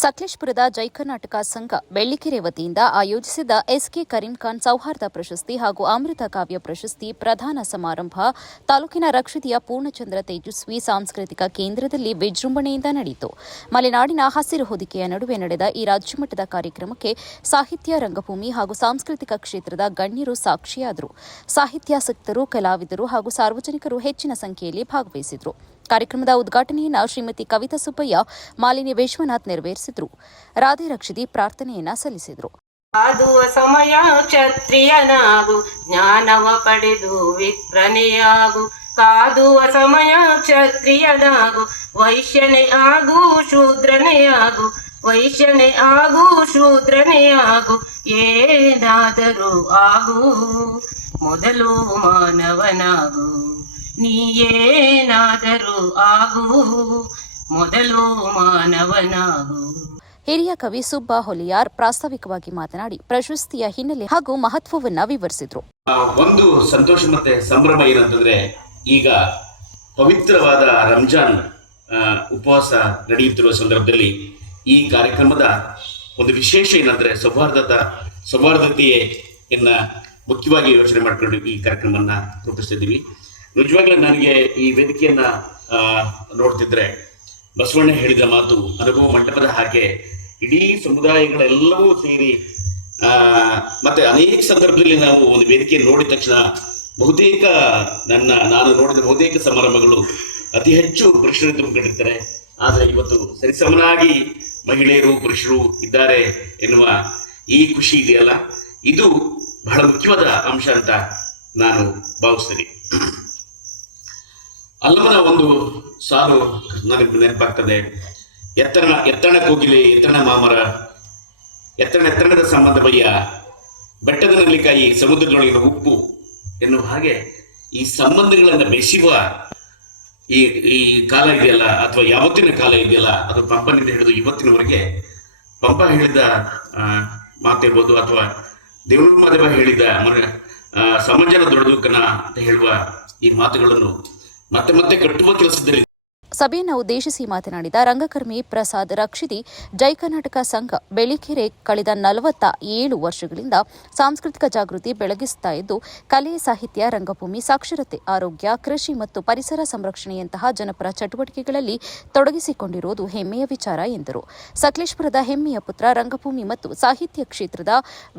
ಸಕಲೇಶಪುರದ ಜೈ ಕರ್ನಾಟಕ ಸಂಘ ಬೆಳ್ಳಿಕೆರೆ ವತಿಯಿಂದ ಆಯೋಜಿಸಿದ ಎಸ್ಕೆ ಕರೀಂ ಖಾನ್ ಸೌಹಾರ್ದ ಪ್ರಶಸ್ತಿ ಹಾಗೂ ಅಮೃತ ಕಾವ್ಯ ಪ್ರಶಸ್ತಿ ಪ್ರದಾನ ಸಮಾರಂಭ ತಾಲೂಕಿನ ರಕ್ಷಿತಿಯ ಪೂರ್ಣಚಂದ್ರ ತೇಜಸ್ವಿ ಸಾಂಸ್ಕೃತಿಕ ಕೇಂದ್ರದಲ್ಲಿ ವಿಜೃಂಭಣೆಯಿಂದ ನಡೆಯಿತು. ಮಲೆನಾಡಿನ ಹಸಿರು ಹೊದಿಕೆಯ ನಡುವೆ ನಡೆದ ಈ ರಾಜ್ಯಮಟ್ಟದ ಕಾರ್ಯಕ್ರಮಕ್ಕೆ ಸಾಹಿತ್ಯ, ರಂಗಭೂಮಿ ಹಾಗೂ ಸಾಂಸ್ಕೃತಿಕ ಕ್ಷೇತ್ರದ ಗಣ್ಯರು ಸಾಕ್ಷಿಯಾದರು. ಸಾಹಿತ್ಯಾಸಕ್ತರು, ಕಲಾವಿದರು ಹಾಗೂ ಸಾರ್ವಜನಿಕರು ಹೆಚ್ಚಿನ ಸಂಖ್ಯೆಯಲ್ಲಿ ಭಾಗವಹಿಸಿದರು. ಕಾರ್ಯಕ್ರಮದ ಉದ್ಘಾಟನೆಯನ್ನು ಶ್ರೀಮತಿ ಕವಿತಾ ಸುಬ್ಬಯ್ಯ, ಮಾಲಿನಿ ವಿಶ್ವನಾಥ್ ನೆರವೇರಿಸಿದರು. ರಾಧೆ ರಕ್ಷಿತಿ ಪ್ರಾರ್ಥನೆಯನ್ನ ಸಲ್ಲಿಸಿದರು. ಆದುವ ಸಮಯ ಕ್ಷತ್ರಿಯನಾಗು, ಜ್ಞಾನವ ಪಡೆದು ವಿಪ್ರನೆಯಾಗು. ಕಾದುವ ಸಮಯ ಕ್ಷತ್ರಿಯನಾಗು, ವೈಶ್ಯನೇ ಆಗು ಶೂದ್ರನೆಯಾಗು. ವೈಶ್ಯನೇ ಆಗು ಶೂದ್ರನೆಯಾಗು, ಏನಾದರೂ ಆಗು ಮೊದಲು ಮಾನವನಾಗು. ನೀಯೇನಾದರೂ ಆಗು ಮೊದಲು ಮಾನವನಾಗು. ಹಿರಿಯ ಕವಿ ಸುಬ್ಬ ಹೊಲಿಯಾರ್ ಪ್ರಾಸ್ತಾವಿಕವಾಗಿ ಮಾತನಾಡಿ ಪ್ರಶಸ್ತಿಯ ಹಿನ್ನೆಲೆ ಹಾಗೂ ಮಹತ್ವವನ್ನ ವಿವರಿಸಿದರು. ಒಂದು ಸಂತೋಷ ಮತ್ತೆ ಸಂಭ್ರಮ ಏನಂತಂದ್ರೆ, ಈಗ ಪವಿತ್ರವಾದ ರಂಜಾನ್ ಉಪವಾಸ ನಡೆಯುತ್ತಿರುವ ಸಂದರ್ಭದಲ್ಲಿ ಈ ಕಾರ್ಯಕ್ರಮದ ಒಂದು ವಿಶೇಷ ಏನಂದ್ರೆ ಸೌಹಾರ್ದತೆಯನ್ನ ಮುಖ್ಯವಾಗಿ ಯೋಚನೆ ಮಾಡಿಕೊಂಡು ಈ ಕಾರ್ಯಕ್ರಮವನ್ನ ರೂಪಿಸ್ತಿದ್ದೀವಿ. ನಿಜವಾಗ್ಲೂ ನನಗೆ ಈ ವೇದಿಕೆಯನ್ನ ನೋಡ್ತಿದ್ರೆ ಬಸವಣ್ಣ ಹೇಳಿದ ಮಾತು ಅನುಭವ ಮಂಟಪದ ಹಾಗೆ ಇಡೀ ಸಮುದಾಯಗಳೆಲ್ಲವೂ ಸೇರಿ ಮತ್ತೆ ಅನೇಕ ಸಂದರ್ಭದಲ್ಲಿ ನಾವು ಒಂದು ವೇದಿಕೆ ನೋಡಿದ ತಕ್ಷಣ ಬಹುತೇಕ ನಾನು ನೋಡಿದ ಬಹುತೇಕ ಸಮಾರಂಭಗಳು ಅತಿ ಹೆಚ್ಚು ಪುರುಷರು ತುಂಬಿಕೊಂಡಿರ್ತಾರೆ. ಆದರೆ ಇವತ್ತು ಸರಿಸಮನಾಗಿ ಮಹಿಳೆಯರು ಪುರುಷರು ಇದ್ದಾರೆ ಎನ್ನುವ ಈ ಖುಷಿ ಇದೆಯಲ್ಲ, ಇದು ಬಹಳ ಮುಖ್ಯವಾದ ಅಂಶ ಅಂತ ನಾನು ಭಾವಿಸ್ತೀನಿ. ಅಲ್ಲಮನ ಒಂದು ಸಾಲು ನನಗೆ ನೆನಪಾಗ್ತದೆ. ಎತ್ತಣ ಕೋಗಿಲೆ, ಎತ್ತಣ ಮಾಮರ, ಎತ್ತಣದ ಸಂಬಂಧವಯ್ಯ, ಬೆಟ್ಟದ ನಲ್ಲಿಕಾಯಿ, ಸಮುದ್ರದೊಳಗಿನ ಉಪ್ಪು ಎನ್ನುವ ಹಾಗೆ ಈ ಸಂಬಂಧಗಳನ್ನು ಬೆಸೆಯುವ ಈ ಕಾಲ ಇದೆಯಲ್ಲ, ಅಥವಾ ಯಾವತ್ತಿನ ಕಾಲ ಇದೆಯಲ್ಲ, ಅದು ಪಂಪನಿಂದ ಹಿಡಿದು ಇವತ್ತಿನವರೆಗೆ ಪಂಪ ಹೇಳಿದ ಮಾತಿರ್ಬೋದು, ಅಥವಾ ದೇವರು ಮಾದೇವ ಹೇಳಿದ ಸಮಂಜನ ದೊಡ್ಡದುಕನ ಅಂತ ಹೇಳುವ ಈ ಮಾತುಗಳನ್ನು ಮತ್ತೆ ಮತ್ತೆ ಕಟ್ಟುವ ಕೆಲಸದಲ್ಲಿ. ಸಭೆಯನ್ನು ಉದ್ದೇಶಿಸಿ ಮಾತನಾಡಿದ ರಂಗಕರ್ಮಿ ಪ್ರಸಾದ್ ರಕ್ಷಿತಿ, ಜೈ ಕರ್ನಾಟಕ ಸಂಘ ಬೆಳ್ಳಿಕೆರೆ ಕಳೆದ 47 ವರ್ಷಗಳಿಂದ ಸಾಂಸ್ಕೃತಿಕ ಜಾಗೃತಿ ಬೆಳಗಿಸುತ್ತಾ ಇದ್ದು, ಕಲೆ, ಸಾಹಿತ್ಯ, ರಂಗಭೂಮಿ, ಸಾಕ್ಷರತೆ, ಆರೋಗ್ಯ, ಕೃಷಿ ಮತ್ತು ಪರಿಸರ ಸಂರಕ್ಷಣೆಯಂತಹ ಜನಪರ ಚಟುವಟಿಕೆಗಳಲ್ಲಿ ತೊಡಗಿಸಿಕೊಂಡಿರುವುದು ಹೆಮ್ಮೆಯ ವಿಚಾರ ಎಂದರು. ಸಕಲೇಶಪುರದ ಹೆಮ್ಮೆಯ ಪುತ್ರ, ರಂಗಭೂಮಿ ಮತ್ತು ಸಾಹಿತ್ಯ ಕ್ಷೇತ್ರದ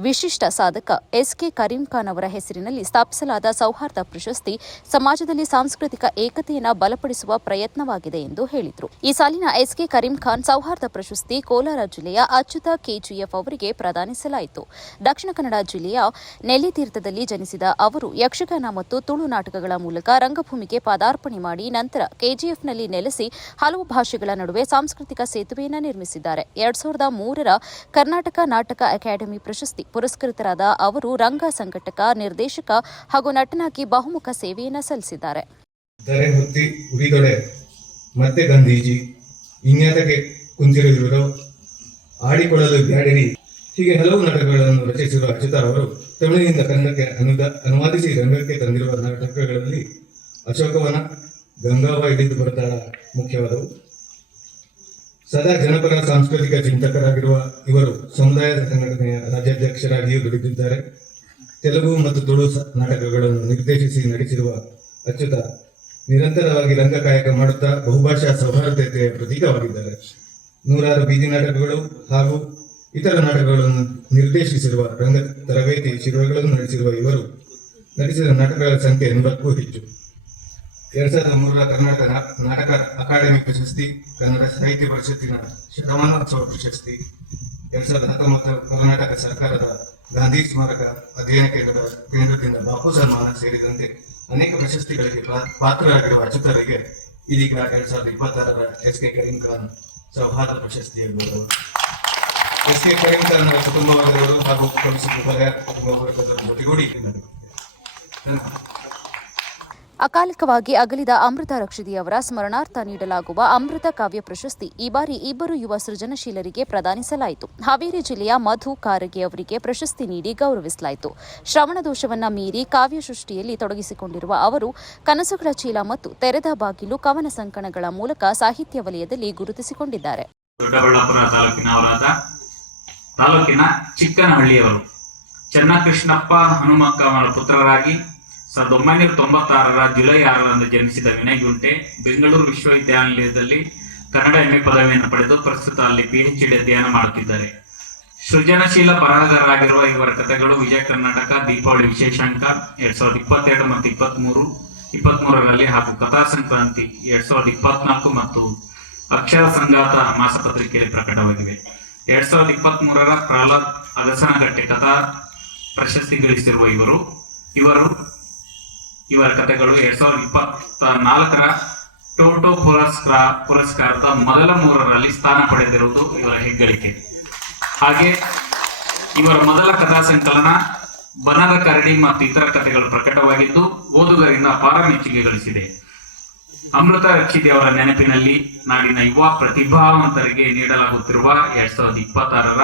ವಿಶಿಷ್ಟ ಸಾಧಕ ಎಸ್ಕೆ ಕರೀಂ ಖಾನ್ ಅವರ ಹೆಸರಿನಲ್ಲಿ ಸ್ಥಾಪಿಸಲಾದ ಸೌಹಾರ್ದ ಪ್ರಶಸ್ತಿ ಸಮಾಜದಲ್ಲಿ ಸಾಂಸ್ಕೃತಿಕ ಏಕತೆಯನ್ನು ಬಲಪಡಿಸುವ ಪ್ರಯತ್ನವಾಗಿದೆ ಎಂದು ಹೇಳಿದರು. ಈ ಸಾಲಿನ ಎಸ್ಕೆ ಕರೀಂ ಖಾನ್ ಸೌಹಾರ್ದ ಪ್ರಶಸ್ತಿ ಕೋಲಾರ ಜಿಲ್ಲೆಯ ಅಚ್ಯುತ ಕೆಜಿಎಫ್ ಅವರಿಗೆ ಪ್ರದಾನಿಸಲಾಯಿತು. ದಕ್ಷಿಣ ಕನ್ನಡ ಜಿಲ್ಲೆಯ ನೆಲ್ಲಿತೀರ್ಥದಲ್ಲಿ ಜನಿಸಿದ ಅವರು ಯಕ್ಷಗಾನ ಮತ್ತು ತುಳು ನಾಟಕಗಳ ಮೂಲಕ ರಂಗಭೂಮಿಗೆ ಪದಾರ್ಪಣೆ ಮಾಡಿ ನಂತರ ಕೆಜಿಎಫ್ನಲ್ಲಿ ನೆಲೆಸಿ ಹಲವು ಭಾಷೆಗಳ ನಡುವೆ ಸಾಂಸ್ಕೃತಿಕ ಸೇತುವೆಯನ್ನು ನಿರ್ಮಿಸಿದ್ದಾರೆ. 2003ರ ಕರ್ನಾಟಕ ನಾಟಕ ಅಕಾಡೆಮಿ ಪ್ರಶಸ್ತಿ ಪುರಸ್ಕೃತರಾದ ಅವರು ರಂಗ ಸಂಘಟಕ, ನಿರ್ದೇಶಕ ಹಾಗೂ ನಟನಾಗಿ ಬಹುಮುಖ ಸೇವೆಯನ್ನು ಸಲ್ಲಿಸಿದ್ದಾರೆ. ಮತ್ತೆ ಗಾಂಧೀಜಿ, ಇನ್ಯಾತಕ್ಕೆ ಕುಂತಿರುವುದು, ಆಡಿಕೊಳ್ಳಲು ಬ್ಯಾಡಿರಿ, ಹೀಗೆ ಹಲವು ನಾಟಕಗಳನ್ನು ರಚಿಸಿರುವ ಅಚ್ಯುತ ಅವರು ತಮಿಳಿನಿಂದ ಕನ್ನಡಕ್ಕೆ ಅನುವಾದಿಸಿ ರಂಗಕ್ಕೆ ತಂದಿರುವ ನಾಟಕಗಳಲ್ಲಿ ಅಶೋಕವನ, ಗಂಗಾವ ಹಿಡಿದು ಬರುತ್ತಾಳ ಮುಖ್ಯವಾದವು. ಸದಾ ಜನಪರ ಸಾಂಸ್ಕೃತಿಕ ಚಿಂತಕರಾಗಿರುವ ಇವರು ಸಮುದಾಯದ ಸಂಘಟನೆಯ ರಾಜ್ಯಾಧ್ಯಕ್ಷರಾಗಿಯೂ ದುಡಿದಿದ್ದಾರೆ. ತೆಲುಗು ಮತ್ತು ತುಳು ನಾಟಕಗಳನ್ನು ನಿರ್ದೇಶಿಸಿ ನಡೆಸಿರುವ ಅಚ್ಯುತ ನಿರಂತರವಾಗಿ ರಂಗ ಕಾಯಕ ಮಾಡುತ್ತಾ ಬಹುಭಾಷಾ ಸೌಹಾರ್ದತೆಯ ಪ್ರತೀಕವಾಗಿದ್ದಾರೆ. 100 ಬೀದಿ ನಾಟಕಗಳು ಹಾಗೂ ಇತರ ನಾಟಕಗಳನ್ನು ನಿರ್ದೇಶಿಸಿರುವ ರಂಗ ತರಬೇತಿ ಶಿಬಿರಗಳನ್ನು ನಡೆಸಿರುವ ಇವರು ನಡೆಸಿದ ನಾಟಕಗಳ ಸಂಖ್ಯೆ 80ಕ್ಕೂ ಹೆಚ್ಚು. 2003ರ ಕರ್ನಾಟಕ ನಾಟಕ ಅಕಾಡೆಮಿ ಪ್ರಶಸ್ತಿ, ಕನ್ನಡ ಸಾಹಿತ್ಯ ಪರಿಷತ್ತಿನ ಶತಮಾನೋತ್ಸವ ಪ್ರಶಸ್ತಿ, 2019 ಕರ್ನಾಟಕ ಸರ್ಕಾರದ ಗಾಂಧಿ ಸ್ಮಾರಕ ಅಧ್ಯಯನ ಕೇಂದ್ರದಿಂದ ಬಾಪು ಸನ್ಮಾನ ಸೇರಿದಂತೆ ಅನೇಕ ಪ್ರಶಸ್ತಿಗಳಿಗೆ ಪಾತ್ರರಾಗಿರುವ ಅಚ್ಯುತರಿಗೆ ಇದೀಗ 2026ರ ಎಸ್ಕೆ ಕರೀಂ ಖಾನ್ ಸೌಹಾರ್ದ ಪ್ರಶಸ್ತಿಯ ಗೌರವ. ಎಸ್ಕೆ ಕರೀಂ ಖಾನ್ ಅವರ ಕುಟುಂಬವರ್ಗದವರು ಹಾಗೂ ಕುಟುಂಬ ಜೊತೆಗೂಡಿ ಅಕಾಲಿಕವಾಗಿ ಅಗಲಿದ ಅಮೃತ ರಕ್ಷಿತಿಯವರ ಸ್ಮರಣಾರ್ಥ ನೀಡಲಾಗುವ ಅಮೃತ ಕಾವ್ಯ ಪ್ರಶಸ್ತಿ ಈ ಬಾರಿ ಇಬ್ಬರು ಯುವ ಸೃಜನಶೀಲರಿಗೆ ಪ್ರದಾನಿಸಲಾಯಿತು. ಹಾವೇರಿ ಜಿಲ್ಲೆಯ ಮಧು ಕಾರಗೆ ಅವರಿಗೆ ಪ್ರಶಸ್ತಿ ನೀಡಿ ಗೌರವಿಸಲಾಯಿತು. ಶ್ರವಣ ದೋಷವನ್ನ ಮೀರಿ ಕಾವ್ಯ ಸೃಷ್ಟಿಯಲ್ಲಿ ತೊಡಗಿಸಿಕೊಂಡಿರುವ ಅವರು ಕನಸುಗಳ ಚೀಲ ಮತ್ತು ತೆರೆದ ಬಾಗಿಲು ಕವನ ಸಂಕಲನಗಳ ಮೂಲಕ ಸಾಹಿತ್ಯ ವಲಯದಲ್ಲಿ ಗುರುತಿಸಿಕೊಂಡಿದ್ದಾರೆ. ದೊಡ್ಡಬಳ್ಳಾಪುರ ತಾಲೂಕಿನವರಾದ ತಾಲೂಕಿನ ಚಿಕ್ಕನಹಳ್ಳಿಯವರು ಚನ್ನಕೃಷ್ಣಪ್ಪ ಹನುಮಕ್ಕ ಅವರ ಪುತ್ರರಾಗಿ 1996 ಜುಲೈ 6ರಂದು ಜನಿಸಿದ ವಿನಯ್ ಗುಂಟೆ ಬೆಂಗಳೂರು ವಿಶ್ವವಿದ್ಯಾನಿಲಯದಲ್ಲಿ ಕನ್ನಡ MA ಪದವಿಯನ್ನು ಪಡೆದು ಪ್ರಸ್ತುತ ಅಲ್ಲಿ PhD ಅಧ್ಯಯನ ಮಾಡುತ್ತಿದ್ದಾರೆ. ಸೃಜನಶೀಲ ಬರಹಗಾರರಾಗಿರುವ ಇವರ ಕಥೆಗಳು ವಿಜಯ ಕರ್ನಾಟಕ ದೀಪಾವಳಿ ವಿಶೇಷಾಂಕ 2022 ಮತ್ತು 23ರಲ್ಲಿ ಹಾಗೂ ಕಥಾ ಸಂಕ್ರಾಂತಿ 2024 ಮತ್ತು ಅಕ್ಷರ ಸಂಗಾತ ಮಾಸಪತ್ರಿಕೆಯಲ್ಲಿ ಪ್ರಕಟವಾಗಿವೆ. 2023ರ ಪ್ರಹ್ಲಾದ್ ಅಗಸನಗಟ್ಟೆ ಕಥಾ ಪ್ರಶಸ್ತಿ ಗಳಿಸಿರುವ ಇವರ ಕಥೆಗಳು 2024ರ ಟೋಟೋ ಪುರಸ್ಕಾರದ ಮೊದಲ 3ರಲ್ಲಿ ಸ್ಥಾನ ಪಡೆದಿರುವುದು ಇವರ ಹೆಗ್ಗಳಿಕೆ. ಹಾಗೆ ಇವರ ಮೊದಲ ಕಥಾ ಸಂಕಲನ ಬನದ ಕರಡಿ ಮತ್ತು ಇತರ ಕಥೆಗಳು ಪ್ರಕಟವಾಗಿದ್ದು ಓದುಗರಿಂದ ಅಪಾರ ಮೆಚ್ಚುಗೆ ಗಳಿಸಿದೆ. ಅಮೃತ ರಕ್ಷಿತಿ ಅವರ ನೆನಪಿನಲ್ಲಿ ನಾಡಿನ ಯುವ ಪ್ರತಿಭಾವಂತರಿಗೆ ನೀಡಲಾಗುತ್ತಿರುವ 2026ರ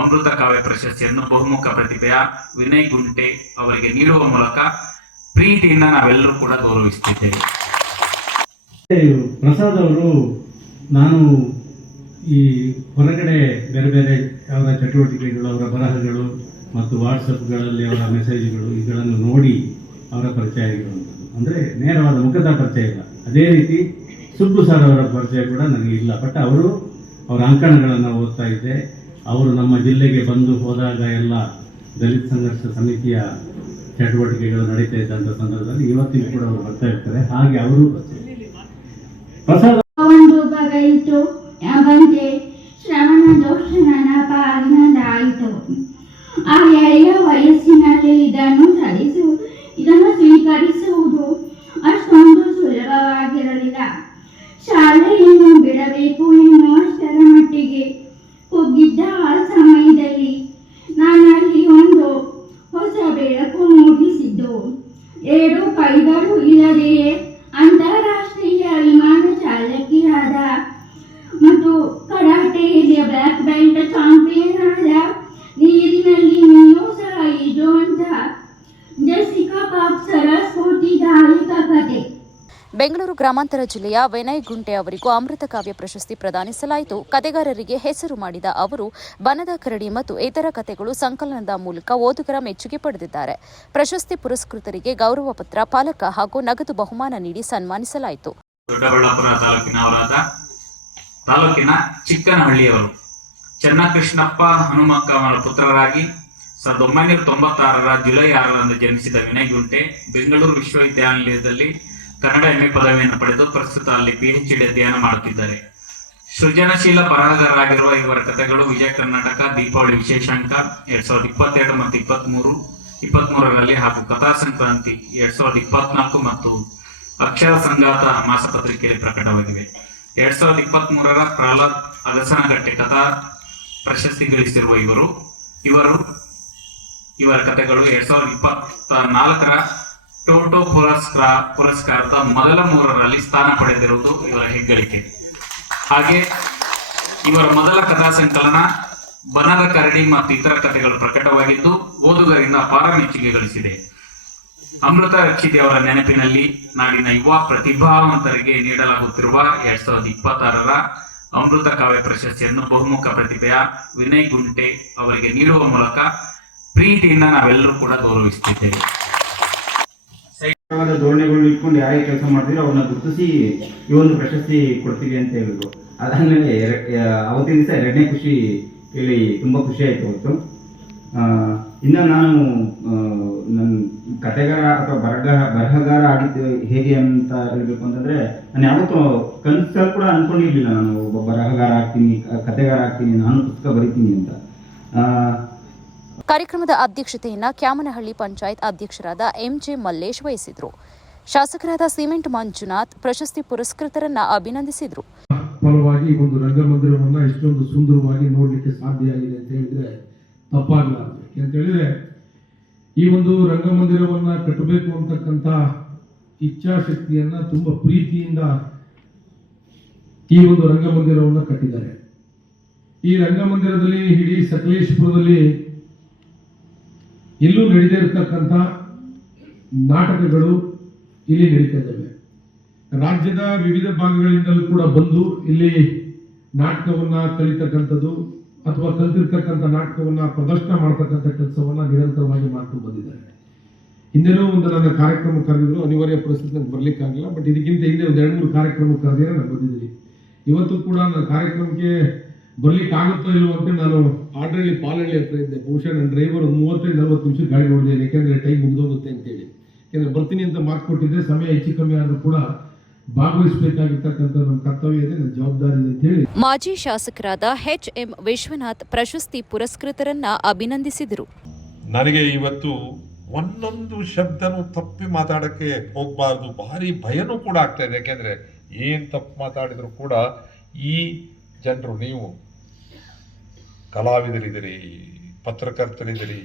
ಅಮೃತ ಕಾವ್ಯ ಪ್ರಶಸ್ತಿಯನ್ನು ಬಹುಮುಖ ಪ್ರತಿಭೆಯ ವಿನಯ್ ಗುಂಟೆ ಅವರಿಗೆ ನೀಡುವ ಮೂಲಕ ಪ್ರೀತಿಯಿಂದ ನಾವೆಲ್ಲರೂ ಕೂಡ ಗೌರವಿಸುತ್ತಿದ್ದೇವೆ. ಪ್ರಸಾದ್ ಅವರು ನಾನು ಈ ಹೊರಗಡೆ ಬೇರೆ ಬೇರೆ ಅವರ ಚಟುವಟಿಕೆಗಳು, ಅವರ ಬರಹಗಳು ಮತ್ತು ವಾಟ್ಸಪ್ಗಳಲ್ಲಿ ಅವರ ಮೆಸೇಜ್ಗಳು ಇವುಗಳನ್ನು ನೋಡಿ ಅವರ ಪರಿಚಯ ಆಗಿರುವಂಥದ್ದು. ಅಂದರೆ ನೇರವಾದ ಮುಖದ ಪರಿಚಯ ಇಲ್ಲ. ಅದೇ ರೀತಿ ಸುಬ್ಬು ಸರ್ ಅವರ ಪರಿಚಯ ಕೂಡ ನನಗೆ ಇಲ್ಲ. ಬಟ್ ಅವರ ಅಂಕಣಗಳನ್ನು ಓದ್ತಾ ಇದ್ದೆ. ಅವರು ನಮ್ಮ ಜಿಲ್ಲೆಗೆ ಬಂದು ಹೋದಾಗ ಎಲ್ಲ ದಲಿತ ಸಂಘರ್ಷ ಸಮಿತಿಯ ಚಟುವಟಿಕೆಗಳು ನಡೀತಾ ಇದ್ದಂಥ ಸಂದರ್ಭದಲ್ಲಿ ಇವತ್ತಿಗೂ ಕೂಡ ಅವರು ಬರ್ತಾ ಇರ್ತಾರೆ. ಹಾಗೆ ಅವರು ಪ್ರಸಾದ ಒಂದು ಬಗೆಯಿತು ಬಂತೆ ಶ್ರವಣ ದೋಷ ನನ್ನ ಪಾಲಿನದಾಯಿತು. ಆ ಎಳೆಯ ವಯಸ್ಸಿನಲ್ಲಿ ಇದನ್ನು ಸ್ವೀಕರಿಸುವುದು ಅಷ್ಟೊಂದು ಸುಲಭವಾಗಿರಲಿಲ್ಲ. ಶಾಲೆಯನ್ನು ಬಿಡಬೇಕು ಎನ್ನುವಷ್ಟರ ಮಟ್ಟಿಗೆ ಹೋಗಿದ್ದ ಆ ಸಮಯದಲ್ಲಿ ನನ್ನಲ್ಲಿ ಒಂದು ಹೊಸ ಬೆಳಕು ಮೂಡಿಸಿದ್ದು. 2 ಕೈಗಳು ಇಲ್ಲದೆಯೇ ಅಂತಾರಾಷ್ಟ್ರೀಯ ವಿಮಾನ ಚಾಲಕಿಯಾದ ಮತ್ತು ಕರಾಟೆಯಲ್ಲಿ ಬ್ಲ್ಯಾಕ್ ಬೆಲ್ಟ್ ಚಾಂಪಿಯನ್ ಆದ, ನೀರಿನಲ್ಲಿ ಮೀನು ಸಹ ಈಜುವಂತ ಜೆಸಿಕಾ ಪಾರ್ಕರ್ ಸ್ಫೂರ್ತಿದಾಯಕ ಕಥೆ. ಬೆಂಗಳೂರು ಗ್ರಾಮಾಂತರ ಜಿಲ್ಲೆಯ ವಿನಯ್ ಗುಂಟೆ ಅವರಿಗೂ ಅಮೃತ ಕಾವ್ಯ ಪ್ರಶಸ್ತಿ ಪ್ರದಾನಿಸಲಾಯಿತು. ಕಥೆಗಾರರಿಗೆ ಹೆಸರು ಮಾಡಿದ ಅವರು ಬನದ ಕರಡಿ ಮತ್ತು ಇತರ ಕಥೆಗಳು ಸಂಕಲನದ ಮೂಲಕ ಓದುಗರ ಮೆಚ್ಚುಗೆ ಪಡೆದಿದ್ದಾರೆ. ಪ್ರಶಸ್ತಿ ಪುರಸ್ಕೃತರಿಗೆ ಗೌರವ ಪತ್ರ, ಫಲಕ ಹಾಗೂ ನಗದು ಬಹುಮಾನ ನೀಡಿ ಸನ್ಮಾನಿಸಲಾಯಿತು. ದೊಡ್ಡಬಳ್ಳಾಪುರ ತಾಲೂಕಿನವರಾದ ತಾಲೂಕಿನ ಚಿಕ್ಕನಹಳ್ಳಿಯವರು ಚನ್ನಕೃಷ್ಣಪ್ಪ ಹನುಮಕ್ಕ ಅವರ ಪುತ್ರರಾಗಿ 1996 ಜುಲೈ 6ರಂದು ಜನಿಸಿದ ವಿನಯ್ ಗುಂಟೆ ಬೆಂಗಳೂರು ವಿಶ್ವವಿದ್ಯಾನಿಲಯದಲ್ಲಿ ಕನ್ನಡ MA ಪದವಿಯನ್ನು ಪಡೆದು ಪ್ರಸ್ತುತ ಅಲ್ಲಿ PhD ಅಧ್ಯಯನ ಮಾಡುತ್ತಿದ್ದಾರೆ. ಸೃಜನಶೀಲ ಬರಹಗಾರರಾಗಿರುವ ಇವರ ಕಥೆಗಳು ವಿಜಯ ಕರ್ನಾಟಕ ದೀಪಾವಳಿ ವಿಶೇಷಾಂಕ 2022 ಮತ್ತು 23ರಲ್ಲಿ ಹಾಗೂ ಕಥಾ ಸಂಕ್ರಾಂತಿ 2024 ಮತ್ತು ಅಕ್ಷರ ಸಂಗಾತ ಮಾಸಪತ್ರಿಕೆಯಲ್ಲಿ ಪ್ರಕಟವಾಗಿವೆ. 2023ರ ಪ್ರಹ್ಲಾದ್ ಅಗಸನಗಟ್ಟೆ ಕಥಾ ಪ್ರಶಸ್ತಿ ಗಳಿಸಿರುವ ಇವರ ಕಥೆಗಳು 2024ರ ಟೋಟೋ ಪುರಸ್ಕಾರದ ಮೊದಲ 3ರಲ್ಲಿ ಸ್ಥಾನ ಪಡೆದಿರುವುದು ಇವರ ಹೆಗ್ಗಳಿಕೆ. ಹಾಗೆ ಇವರ ಮೊದಲ ಕಥಾ ಸಂಕಲನ ಬನದ ಕರಡಿ ಮತ್ತು ಇತರ ಕಥೆಗಳು ಪ್ರಕಟವಾಗಿದ್ದು ಓದುಗರಿಂದ ಅಪಾರ ಮೆಚ್ಚುಗೆ ಗಳಿಸಿದೆ. ಅಮೃತ ರಕ್ಷಿತಿ ಅವರ ನೆನಪಿನಲ್ಲಿ ನಾಡಿನ ಯುವ ಪ್ರತಿಭಾವಂತರಿಗೆ ನೀಡಲಾಗುತ್ತಿರುವ 2026ರ ಅಮೃತ ಕಾವ್ಯ ಪ್ರಶಸ್ತಿಯನ್ನು ಬಹುಮುಖ ಪ್ರತಿಭೆಯ ವಿನಯ್ ಗುಂಟೆ ಅವರಿಗೆ ನೀಡುವ ಮೂಲಕ ಪ್ರೀತಿಯಿಂದ ನಾವೆಲ್ಲರೂ ಕೂಡ ಗೌರವಿಸುತ್ತಿದ್ದೇವೆ. ಧೋರಣೆಗಳು ಇಟ್ಕೊಂಡು ಯಾರಿಗೆ ಕೆಲಸ ಮಾಡ್ತೀರೋ ಅವ್ರನ್ನ ಗುರುತಿಸಿ ಈ ಒಂದು ಪ್ರಶಸ್ತಿ ಕೊಡ್ತೀವಿ ಅಂತ ಹೇಳಿದ್ರು. ಅದಾದ್ಮೇಲೆ ಅವತ್ತಿನ ದಿವಸ 2ನೇ ಖುಷಿ ಕೇಳಿ ತುಂಬ ಖುಷಿ ಆಯಿತು ಅವತ್ತು. ಇನ್ನು ನಾನು ನನ್ನ ಕಥೆಗಾರ ಅಥವಾ ಬರಹಗಾರ ಆಗಿದ್ದು ಹೇಗೆ ಅಂತ ಹೇಳಬೇಕು ಅಂತಂದರೆ, ನಾನು ಯಾವತ್ತೂ ಕನಸಲ್ಲಿ ಕೂಡ ಅಂದ್ಕೊಂಡಿರಲಿಲ್ಲ ನಾನು ಒಬ್ಬ ಬರಹಗಾರ ಆಗ್ತೀನಿ, ಕಥೆಗಾರ ಆಗ್ತೀನಿ, ನಾನು ಪುಸ್ತಕ ಬರಿತೀನಿ ಅಂತ. ಕಾರ್ಯಕ್ರಮದ ಅಧ್ಯಕ್ಷತೆಯನ್ನು ಕ್ಯಾಮನಹಳ್ಳಿ ಪಂಚಾಯತ್ ಅಧ್ಯಕ್ಷರಾದ MJ ಮಲ್ಲೇಶ್ ವಹಿಸಿದರು. ಶಾಸಕರಾದ ಸಿಮೆಂಟ್ ಮಂಜುನಾಥ್ ಪ್ರಶಸ್ತಿ ಪುರಸ್ಕೃತರನ್ನ ಅಭಿನಂದಿಸಿದರು. ಫಲವಾಗಿ ಒಂದು ರಂಗಮಂದಿರವನ್ನ ಇಷ್ಟೊಂದು ಸುಂದರವಾಗಿ ನೋಡಲಿಕ್ಕೆ ಸಾಧ್ಯ ಆಗಿದೆ ಅಂತ ಹೇಳಿದ್ರೆ ತಪ್ಪಾಗಲಾರದು. ಅಂತ ಹೇಳಿದ್ರೆ ಈ ಒಂದು ರಂಗಮಂದಿರವನ್ನ ಕಟ್ಟಬೇಕು ಅಂತಕ್ಕಂಥ ಇಚ್ಛಾಶಕ್ತಿಯನ್ನ ತುಂಬಾ ಪ್ರೀತಿಯಿಂದ ಈ ಒಂದು ರಂಗಮಂದಿರವನ್ನ ಕಟ್ಟಿದ್ದಾರೆ. ಈ ರಂಗಮಂದಿರದಲ್ಲಿ ಇಡೀ ಸಕಲೇಶಪುರದಲ್ಲಿ ಎಲ್ಲೂ ನಡೆದೇ ಇರತಕ್ಕಂಥ ನಾಟಕಗಳು ಇಲ್ಲಿ ನಡೀತಾ ಇದ್ದಾವೆ. ರಾಜ್ಯದ ವಿವಿಧ ಭಾಗಗಳಿಂದಲೂ ಕೂಡ ಬಂದು ಇಲ್ಲಿ ನಾಟಕವನ್ನ ಕಲಿತಕ್ಕಂಥದ್ದು ಅಥವಾ ಕಲಿತಿರ್ತಕ್ಕಂಥ ನಾಟಕವನ್ನ ಪ್ರದರ್ಶನ ಮಾಡ್ತಕ್ಕಂಥ ಕೆಲಸವನ್ನ ನಿರಂತರವಾಗಿ ಮಾಡ್ಕೊಂಡು ಬಂದಿದ್ದಾರೆ. ಹಿಂದೆನೂ ಒಂದು ನನ್ನ ಕಾರ್ಯಕ್ರಮ ಕರೆದಿದ್ರು, ಅನಿವಾರ್ಯ ಪರಿಸ್ಥಿತಿ ನಂಗೆ ಬರ್ಲಿಕ್ಕಾಗಲ್ಲ. ಬಟ್ ಇದಕ್ಕಿಂತ ಹಿಂದೆ ಒಂದು 2-3 ಕಾರ್ಯಕ್ರಮ ಕರೆದಿರೋ ನಾನು ಬಂದಿದ್ದೀನಿ. ಇವತ್ತು ಕೂಡ ನನ್ನ ಕಾರ್ಯಕ್ರಮಕ್ಕೆ ಬರ್ಲಿಕ್ಕೆ ಆಗುತ್ತೋ ಇಲ್ವೋ ಅಂತ ನಾನು ಆಡ್ರಳ್ಳಿ ಪಾಲಹಳ್ಳಿ ಹತ್ರ ಇದ್ದೆ. ಬಹುಶಃ ನನ್ನ ಡ್ರೈವರ್ 35-40 ನಿಮಿಷ ಗಾಡಿ ನೋಡಿದ್ದೇನೆ, ಯಾಕೆಂದ್ರೆ ಟೈಮ್ ಮುಗಿದೋಗುತ್ತೆ ಅಂತೇಳಿ. ಯಾಕೆಂದ್ರೆ ಬರ್ತೀನಿ ಅಂತ ಮಾತು ಕೊಟ್ಟಿದ್ದೆ, ಸಮಯ ಹೆಚ್ಚು ಕಮ್ಮಿ ಆದರೂ ಕೂಡ ಭಾಗವಹಿಸಬೇಕಾಗಿರ್ತಕ್ಕಂಥ ನಮ್ಮ ಕರ್ತವ್ಯ ಇದೆ, ನನ್ನ ಜವಾಬ್ದಾರಿ ಇದೆ ಅಂತ ಹೇಳಿ ಮಾಜಿ ಶಾಸಕರಾದ ಎಚ್.ಎಂ. ವಿಶ್ವನಾಥ್ ಪ್ರಶಸ್ತಿ ಪುರಸ್ಕೃತರನ್ನ ಅಭಿನಂದಿಸಿದರು. ನನಗೆ ಇವತ್ತು ಒಂದೊಂದು ಶಬ್ದನೂ ತಪ್ಪಿ ಮಾತಾಡಕ್ಕೆ ಹೋಗಬಾರ್ದು, ಭಾರಿ ಭಯನೂ ಕೂಡ ಆಗ್ತಾ ಇದೆ. ಯಾಕೆಂದ್ರೆ ಏನು ತಪ್ಪು ಮಾತಾಡಿದ್ರು ಕೂಡ ಈ ಜನರು, ನೀವು ಕಲಾವಿದರಿದ್ದೀರಿ, ಪತ್ರಕರ್ತರಿದ್ದೀರಿ,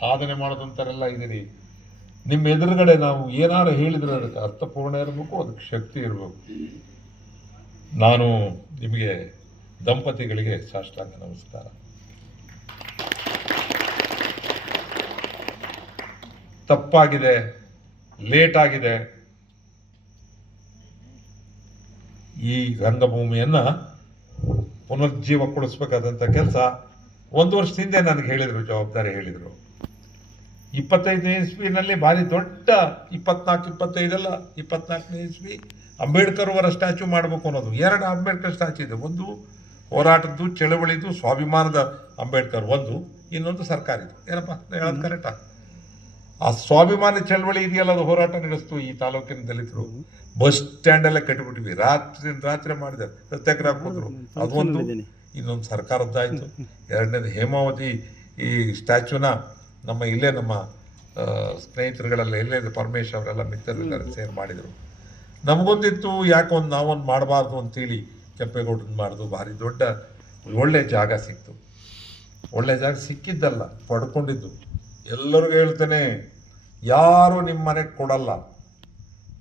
ಸಾಧನೆ ಮಾಡೋದಂತಾರೆಲ್ಲ ಇದ್ದೀರಿ. ನಿಮ್ಮ ಎದುರುಗಡೆ ನಾವು ಏನಾರು ಹೇಳಿದ್ರೆ ಅದಕ್ಕೆ ಅರ್ಥಪೂರ್ಣ ಇರಬೇಕು, ಅದಕ್ಕೆ ಶಕ್ತಿ ಇರಬೇಕು. ನಾನು ನಿಮಗೆ ದಂಪತಿಗಳಿಗೆ ಸಾಷ್ಟಾಂಗ ನಮಸ್ಕಾರ. ತಪ್ಪಾಗಿದೆ, ಲೇಟ್ ಆಗಿದೆ. ಈ ರಂಗಭೂಮಿಯನ್ನ ಪುನರ್ಜೀವಗೊಳಿಸ್ಬೇಕಾದಂಥ ಕೆಲಸ 1 ವರ್ಷದ ಹಿಂದೆ ನನಗೆ ಹೇಳಿದರು, ಜವಾಬ್ದಾರಿ ಹೇಳಿದರು. 25ನೇ ಇಸ್ವಿನಲ್ಲಿ ಭಾರಿ ದೊಡ್ಡ 24ನೇ ಇಸ್ವಿ ಅಂಬೇಡ್ಕರ್ ಅವರ ಸ್ಟ್ಯಾಚ್ಯೂ ಮಾಡಬೇಕು ಅನ್ನೋದು. 2 ಅಂಬೇಡ್ಕರ್ ಸ್ಟ್ಯಾಚ್ಯೂ ಇದೆ. ಒಂದು ಹೋರಾಟದ್ದು, ಚಳವಳಿದು, ಸ್ವಾಭಿಮಾನದ ಅಂಬೇಡ್ಕರ್ ಒಂದು, ಇನ್ನೊಂದು ಸರ್ಕಾರಿದು. ಏನಪ್ಪ ಹೇಳೋದು ಕರೆಕ್ಟಾ? ಆ ಸ್ವಾಭಿಮಾನಿ ಚಳವಳಿ ಇದೆಯಲ್ಲ, ಅದು ಹೋರಾಟ ನಡೆಸ್ತು ಈ ತಾಲೂಕಿನ ದಲಿತರು. ಬಸ್ ಸ್ಟ್ಯಾಂಡ್ ಎಲ್ಲ ಕಟ್ಟಿಬಿಟ್ವಿ, ರಾತ್ರಿ ಮಾಡಿದೆ, ಸತ್ಯಾಗ್ರಹ ಹಾಕಿದ್ರು. ಅದೊಂದು. ಇನ್ನೊಂದು ಸರ್ಕಾರದ್ದಾಯಿತು. 2ನೇದು ಹೇಮಾವತಿ ಈ ಸ್ಟ್ಯಾಚ್ಯೂನ ನಮ್ಮ ಇಲ್ಲೇ ನಮ್ಮ ಸ್ನೇಹಿತರುಗಳೆಲ್ಲ ಇಲ್ಲೇ ಪರಮೇಶ್ ಅವರೆಲ್ಲ ಮಿತ್ರರೆಲ್ಲ ಸೇರಿ ಮಾಡಿದರು. ನಮಗೊಂದಿತ್ತು, ಯಾಕೊಂದು ನಾವೊಂದು ಮಾಡಬಾರ್ದು ಅಂತೇಳಿ ಕೆಂಪೇಗೌಡರನ್ನ ಮಾಡಿದ್ರು. ಭಾರಿ ದೊಡ್ಡ ಒಳ್ಳೆ ಜಾಗ ಸಿಕ್ತು. ಒಳ್ಳೆ ಜಾಗ ಸಿಕ್ಕಿದ್ದಲ್ಲ, ಪಡ್ಕೊಂಡಿದ್ದು. ಎಲ್ಲರಿಗೂ ಹೇಳ್ತೇನೆ, ಯಾರು ನಿಮ್ಮ ಮನೆಗೆ ಕೊಡಲ್ಲ,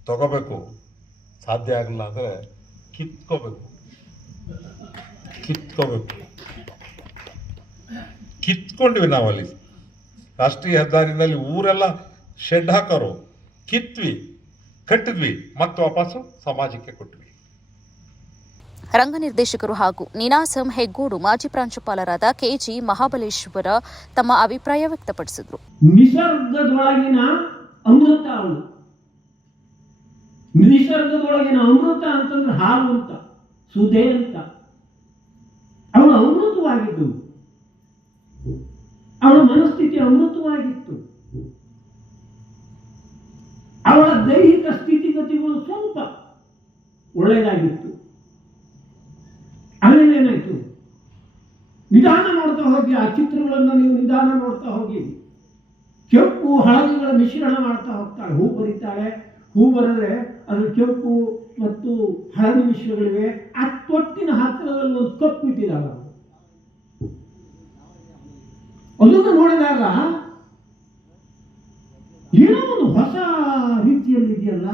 ತಗೋಬೇಕು. ಸಾಧ್ಯ ಆಗಲ್ಲ ಅಂದರೆ ಕಿತ್ಕೋಬೇಕು. ಕಿತ್ಕೊಂಡ್ವಿ ನಾವಲ್ಲಿ ರಾಷ್ಟ್ರೀಯ ಹೆದ್ದಾರಿನಲ್ಲಿ. ಊರೆಲ್ಲ ಶೆಡ್ ಹಾಕೋರು, ಕಿತ್ವಿ, ಕಟ್ಟಿದ್ವಿ, ಮತ್ತೆ ವಾಪಸ್ಸು ಸಮಾಜಕ್ಕೆ ಕೊಟ್ವಿ. ರಂಗ ನಿರ್ದೇಶಕರು ಹಾಗೂ ನೀನಾಸಂ ಹೆಗ್ಗೋಡು ಮಾಜಿ ಪ್ರಾಂಶುಪಾಲರಾದ ಕೆಜಿ ಮಹಾಬಲೇಶ್ವರ ತಮ್ಮ ಅಭಿಪ್ರಾಯ ವ್ಯಕ್ತಪಡಿಸಿದರು. ನಿಸರ್ಗದೊಳಗಿನ ಅಮೃತ ಅವಳು. ನಿಸರ್ಗದೊಳಗಿನ ಅಮೃತ ಅಂತಂದ್ರೆ ಹಾಲು ಅಂತ, ಸುಧೆ ಅಂತ. ಅವಳು ಅಮೃತವಾಗಿದ್ದು, ಅವಳ ಮನಸ್ಥಿತಿ ಅಮೃತವಾಗಿತ್ತು. ಅವಳ ದೈಹಿಕ ಸ್ಥಿತಿಗತಿಗಳು ಸ್ವಲ್ಪ ಒಳ್ಳೆಯದಾಗಿತ್ತು. ಆಮೇಲೆ ಏನಾಯ್ತು, ನಿಧಾನ ನೋಡ್ತಾ ಹೋಗಿ ಆ ಚಿತ್ರಗಳನ್ನು ನೀವು ನಿಧಾನ ನೋಡ್ತಾ ಹೋಗಿ, ಕೆಂಪು ಹಳದಿಗಳ ಮಿಶ್ರಣ ಮಾಡ್ತಾ ಹೋಗ್ತಾಳೆ. ಹೂ ಬರೀತಾಳೆ, ಹೂ ಬರೆದ್ರೆ ಅದ್ರ ಕೆಂಪು ಮತ್ತು ಹಳದಿ ಮಿಶ್ರಗಳಿವೆ. ಆ ತೊಟ್ಟಿನ ಹತ್ತಿರದಲ್ಲಿ ಒಂದು ಕಪ್ಪು ಇಟ್ಟಿದ್ದಾಳೆ. ಅದನ್ನು ನೋಡಿದಾಗ ಏನೋ ಒಂದು ಹೊಸ ರೀತಿಯಲ್ಲಿ ಇದೆಯಲ್ಲ.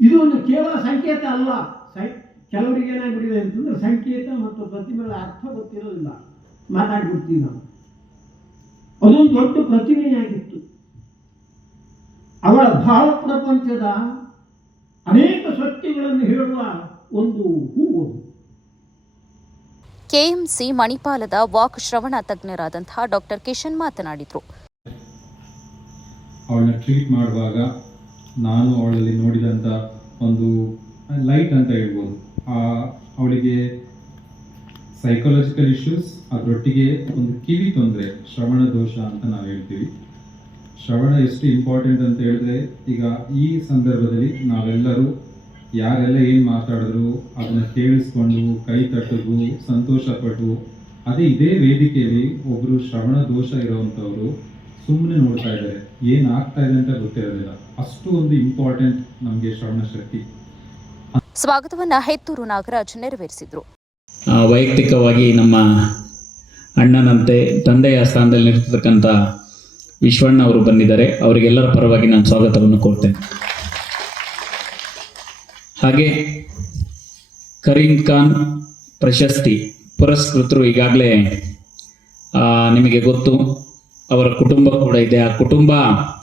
ಇದು ಒಂದು ಕೇವಲ ಸಂಕೇತ ಅಲ್ಲ. ಕೆಲವರಿಗೆ ಏನಾಗ್ಬಿಟ್ಟಿದೆ ಅಂತಂದ್ರೆ ಸಂಕೇತ ಮತ್ತು ಪ್ರತಿಮೆಗಳ ಅರ್ಥ ಗೊತ್ತಿರೋದಿಲ್ಲ, ಮಾತಾಡ್ಬಿಡ್ತೀವಿ ನಾವು. ಅದೊಂದು ದೊಡ್ಡ ಪ್ರತಿಮೆಯಾಗಿತ್ತು. ಅವಳ ಭಾವ ಪ್ರಪಂಚದ ಅನೇಕ ಸತ್ಯಗಳನ್ನು ಹೇಳುವ ಒಂದು ಹೂವು. ಕೆಎಂಸಿ ಮಣಿಪಾಲದ ವಾಕ್ ಶ್ರವಣ ತಜ್ಞರಾದಂತಹ ಡಾಕ್ಟರ್ ಕಿಶನ್ ಮಾತನಾಡಿದರು. ಅವಳನ್ನ ಟ್ರೀಟ್ ಮಾಡುವಾಗ ನಾನು ಅವಳಲ್ಲಿ ನೋಡಿದಂಥ ಒಂದು ಲೈಟ್ ಅಂತ ಹೇಳ್ಬೋದು. ಅವಳಿಗೆ ಸೈಕಾಲಜಿಕಲ್ ಇಶ್ಯೂಸ್, ಅದರೊಟ್ಟಿಗೆ ಒಂದು ಕಿವಿ ತೊಂದರೆ, ಶ್ರವಣ ದೋಷ ಅಂತ ನಾವು ಹೇಳ್ತೀವಿ. ಶ್ರವಣ ಎಷ್ಟು ಇಂಪಾರ್ಟೆಂಟ್ ಅಂತ ಹೇಳಿದ್ರೆ, ಈಗ ಈ ಸಂದರ್ಭದಲ್ಲಿ ನಾವೆಲ್ಲರೂ ಯಾರೆಲ್ಲ ಏನು ಮಾತಾಡಿದ್ರು ಅದನ್ನು ಕೇಳಿಸ್ಕೊಂಡು ಕೈ ತಟ್ಟಿದ್ರು, ಸಂತೋಷಪಟ್ಟು, ಅದೇ ಇದೇ ವೇದಿಕೆಯಲ್ಲಿ ಒಬ್ಬರು ಶ್ರವಣ ದೋಷ ಇರೋವಂಥವ್ರು ಸುಮ್ಮನೆ ನೋಡ್ತಾ ಇದ್ದಾರೆ, ಏನಾಗ್ತಾ ಇದೆ ಅಂತ ಗೊತ್ತಿರೋದಿಲ್ಲ. ಅಷ್ಟು ಒಂದು ಇಂಪಾರ್ಟೆಂಟ್ ನಮಗೆ ಶ್ರವಣ ಶಕ್ತಿ. ಸ್ವಾಗತವನ್ನ ಹೆತ್ತೂರು ನಾಗರಾಜ್ ನೆರವೇರಿಸಿದ್ರು. ವೈಯಕ್ತಿಕವಾಗಿ ನಮ್ಮ ಅಣ್ಣನಂತೆ ತಂದೆಯ ಸ್ಥಾನದಲ್ಲಿ ನಿಂತಿರ್ತಕ್ಕಂಥ ವಿಶ್ವಣ್ಣ ಅವರು ಬಂದಿದ್ದಾರೆ. ಅವರಿಗೆಲ್ಲರ ಪರವಾಗಿ ನಾನು ಸ್ವಾಗತವನ್ನು ಕೋರ್ತೇನೆ. ಹಾಗೆ ಕರೀಂ ಖಾನ್ ಪ್ರಶಸ್ತಿ ಪುರಸ್ಕೃತರು ಈಗಾಗಲೇ ನಿಮಗೆ ಗೊತ್ತು. ಅವರ ಕುಟುಂಬ ಕೂಡ ಇದೆ. ಆ ಕುಟುಂಬ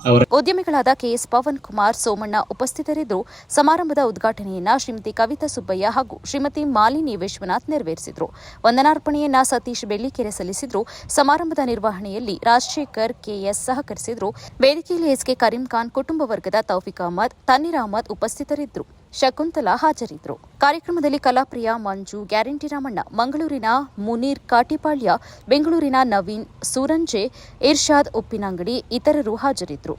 ಅವರ ಉದ್ಯಮಿಗಳಾದ ಕೆಎಸ್ ಪವನ್ ಕುಮಾರ್ ಸೋಮಣ್ಣ ಉಪಸ್ಥಿತರಿದ್ದರು. ಸಮಾರಂಭದ ಉದ್ಘಾಟನೆಯನ್ನ ಶ್ರೀಮತಿ ಕವಿತಾ ಸುಬ್ಬಯ್ಯ ಹಾಗೂ ಶ್ರೀಮತಿ ಮಾಲಿನಿ ವಿಶ್ವನಾಥ್ ನೆರವೇರಿಸಿದರು. ವಂದನಾರ್ಪಣೆಯನ್ನ ಸತೀಶ್ ಬೆಳ್ಳಿಕೆರೆ ಸಲ್ಲಿಸಿದ್ರು. ಸಮಾರಂಭದ ನಿರ್ವಹಣೆಯಲ್ಲಿ ರಾಜಶೇಖರ್ ಕೆಎಸ್ ಸಹಕರಿಸಿದ್ರು. ವೇದಿಕೆಯಲ್ಲಿ ಎಸ್ಕೆ ಕರೀಂ ಖಾನ್, ಕುಟುಂಬ ವರ್ಗದ ತೌಫಿಕ್ ಅಹಮದ್, ತನ್ನೀರ್ ಅಹಮದ್ ಉಪಸ್ಥಿತರಿದ್ದರು. ಶಕುಂತಲಾ ಹಾಜರಿದ್ದರು. ಕಾರ್ಯಕ್ರಮದಲ್ಲಿ ಕಲಾಪ್ರಿಯ, ಮಂಜು, ಗ್ಯಾರಂಟಿ ರಾಮಣ್ಣ, ಮಂಗಳೂರಿನ ಮುನೀರ್ ಕಾಟಿಪಾಳ್ಯ, ಬೆಂಗಳೂರಿನ ನವೀನ್, ಸೂರಂಜೆ, ಇರ್ಷಾದ್ ಉಪ್ಪಿನಂಗಡಿ ಇತರರು ಹಾಜರಿದ್ದರು.